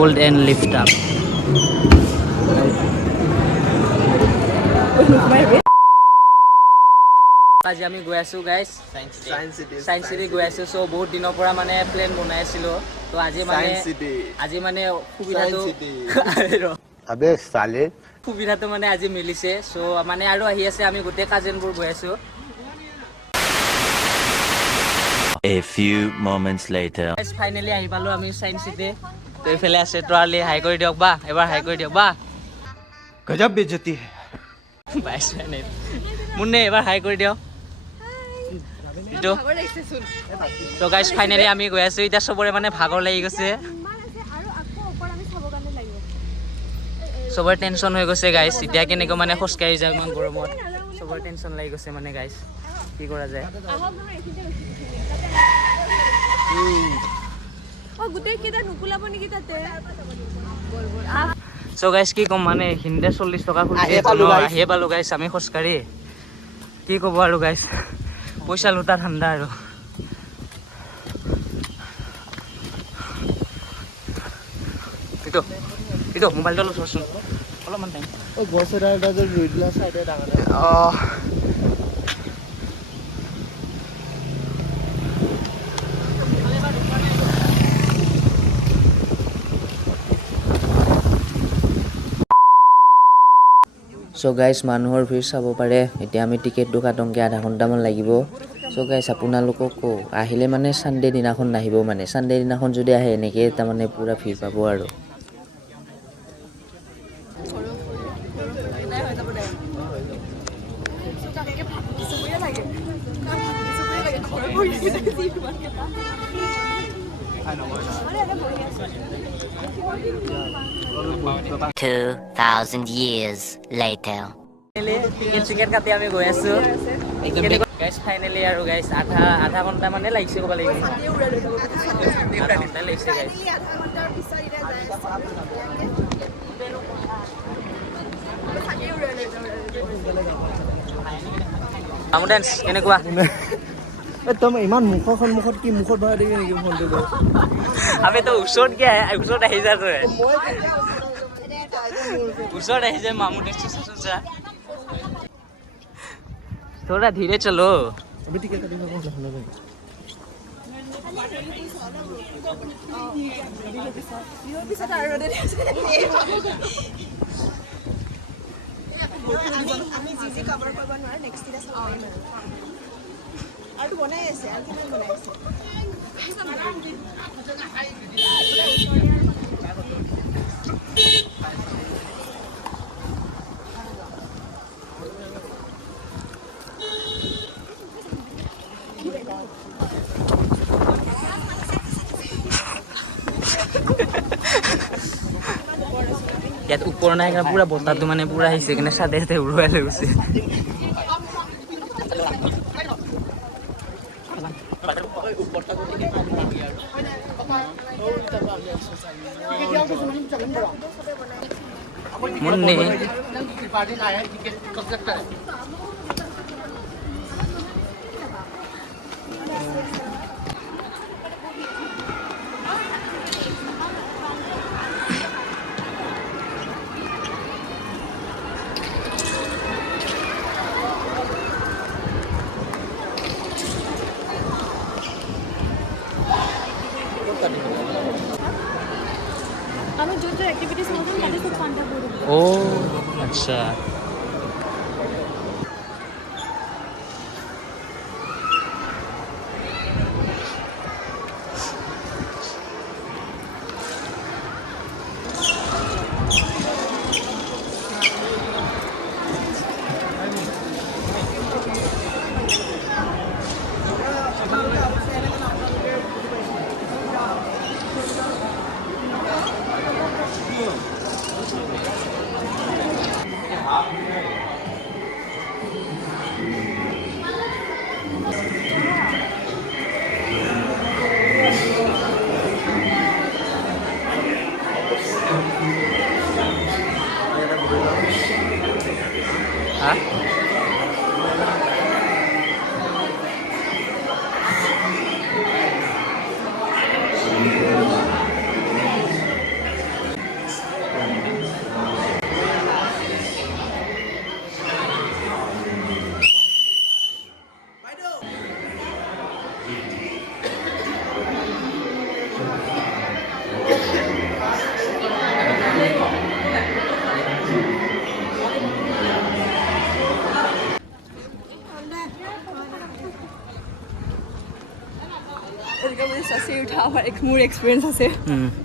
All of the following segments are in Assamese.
hold and lift up. আজি আমি গৈ আছো গাইস সায়েন্স সিটি গৈ আছো সো বহুত দিনৰ পৰা মানে প্ল্যান বনাই আছিলো তো আজি মানে अबे साले সুবিধাটো মানে আজি মিলিছে সো মানে আৰু আহি আছে আমি গোটেই কাজিনবোৰ গৈ আছো A few moments later. Guys finally আহি পালো আমি সায়েন্স সিটি তো এফালে আছে ট্ৰলি হাই কৰি দিয়ক বা এবাৰ হাই কৰি দিয়ক বা गजब बेइज्जती है বাইস ফাইনালি মুন্নে এবাৰ হাই কৰি দিয়ক ইটো তো গাইস ফাইনালি আমি গৈ আছো এটা সবৰে মানে ভাগৰ লাগি গৈছে সবৰে টেনশন হৈ গৈছে গাইস এতিয়া কেনেকৈ মানে খোজকাঢ়ি যাম ইমান গৰমত সবৰে টেনশন লাগি গৈছে মানে গাইস কি কৰা যায় গোটেই কেইটা নুকুলাব নেকি তাতে সো গাইস কি কম মানে হিন্দে 40 টকা খুলিছে আহিয়ে পালো গাইস আমি খোজকাঢ়ি কি ক'ব আৰু গাইস পইচা লুটা ঠাণ্ডা আৰু ইটো মোবাইলটো অলপ চোৱাচোন অলপমান টাইম গছৰ এটা যে ৰুই দিলা সাইডে ডাঙৰ সো গাইস মানুহৰ ভিৰ চাব পাৰে এতিয়া আমি টিকেটটো কাটংকে আধা ঘণ্টামান লাগিব সো গাইস আপোনালোকক আহিলে মানে সানডে দিনাখন নাহিব মানে সানডে দিনাখন যদি আহে এনেকৈ তাৰমানে পুৰা ভিৰ পাব আৰু $2,000 years later. টিকেট কাটি আমি গৈ আছো গাইস ফাইনালি আৰু গাইস আধা ঘণ্টা মানে লাগিছে ক'ব লাগিব আধা ঘণ্টা লাগিছে গাইস আমুডেন্স কেনেকুৱা তুমি ইমান মুখত কি মুখত ভৰাই দিবি নেকি ফোনটো আমি তো ওচৰত আহি যা তই ওচৰত আহি যায় মামুডেন্স চা थोड़ा धीरे चलो अभी टिकट कटिंग करना ইয়াত ওপৰ নাই কাৰণে পুৰা বতাহটো মানে পুৰা আহিছে কিনে সাথে সাথে উৰুৱাই লৈ গৈছে মুন্নে আমি যত এক্টিভিটিজ করব তাতে খুব ফান্ডা করব ও আচ্ছা এনেকৈ মানে চাচি উঠা আমাৰ মোৰ এক্সপিৰিয়েঞ্চ আছে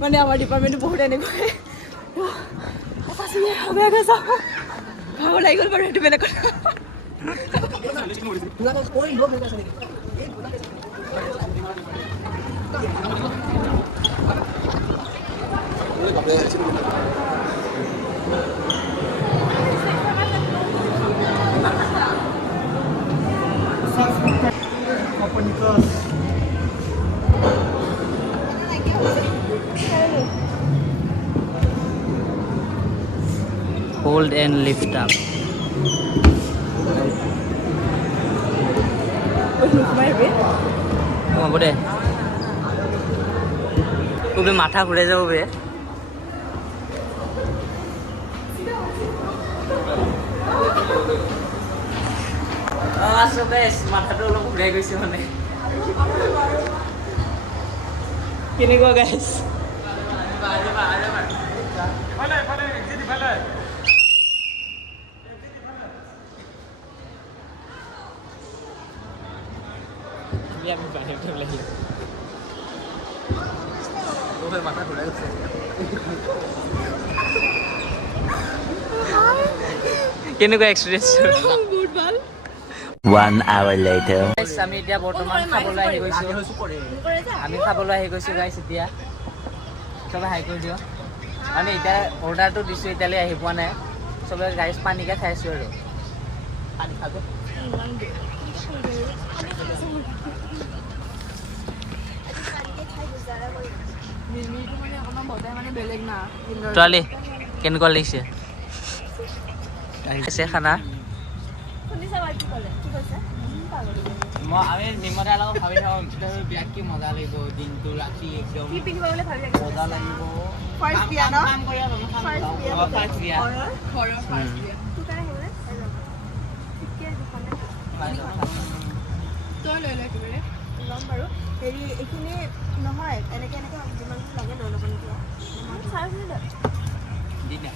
মানে আমাৰ ডিপাৰ্টমেণ্টটো বহুত এনেকৈ চাচি বেয়াকৈ চাওঁ ভাগৰ লাগি গ'ল বাৰু সেইটো বেলেগ কথা Hold and lift up. হ'ব দে তোৰ মাথা ঘূৰাই যাব বে মাথাটো অলপ ঘূৰাই গৈছে মানে কেনেকুৱা গাইছ আমি বাহিৰতে ওলাই মাথা ঘূৰাই গৈছে কেনেকুৱা এক্সপিৰিয়েঞ্চ বহুত ভাল 1 hour later. আমি এতিয়া বৰ্তমান খাবলৈ আহি গৈছোঁ আমি খাবলৈ আহি গৈছোঁ গাইছ এতিয়া চবে হাই কৰি দিওঁ আমি এতিয়া অৰ্ডাৰটো দিছোঁ এতিয়ালৈ আহি পোৱা নাই চবে গাইছ পানীকে খাইছোঁ আৰু পানী খাব ছোৱালী কেনেকুৱা লাগিছে আহিছে খানা মই আমি নিমতা লগত ভাবি থাকোঁ বিয়াত কি মজা লাগিব দিনটো ৰাতি একদম মজা লাগিব ফাৰ্ষ্ট বিয়া ন কাম কৰি আছোঁ ফাৰ্ষ্ট বিয়া তই লৈ লৈ একেবাৰে ল'ম বাৰু হেৰি এইখিনি নহয় এনেকৈ যিমান লাগে লৈ ল'ব নেকি চাই দি দিয়া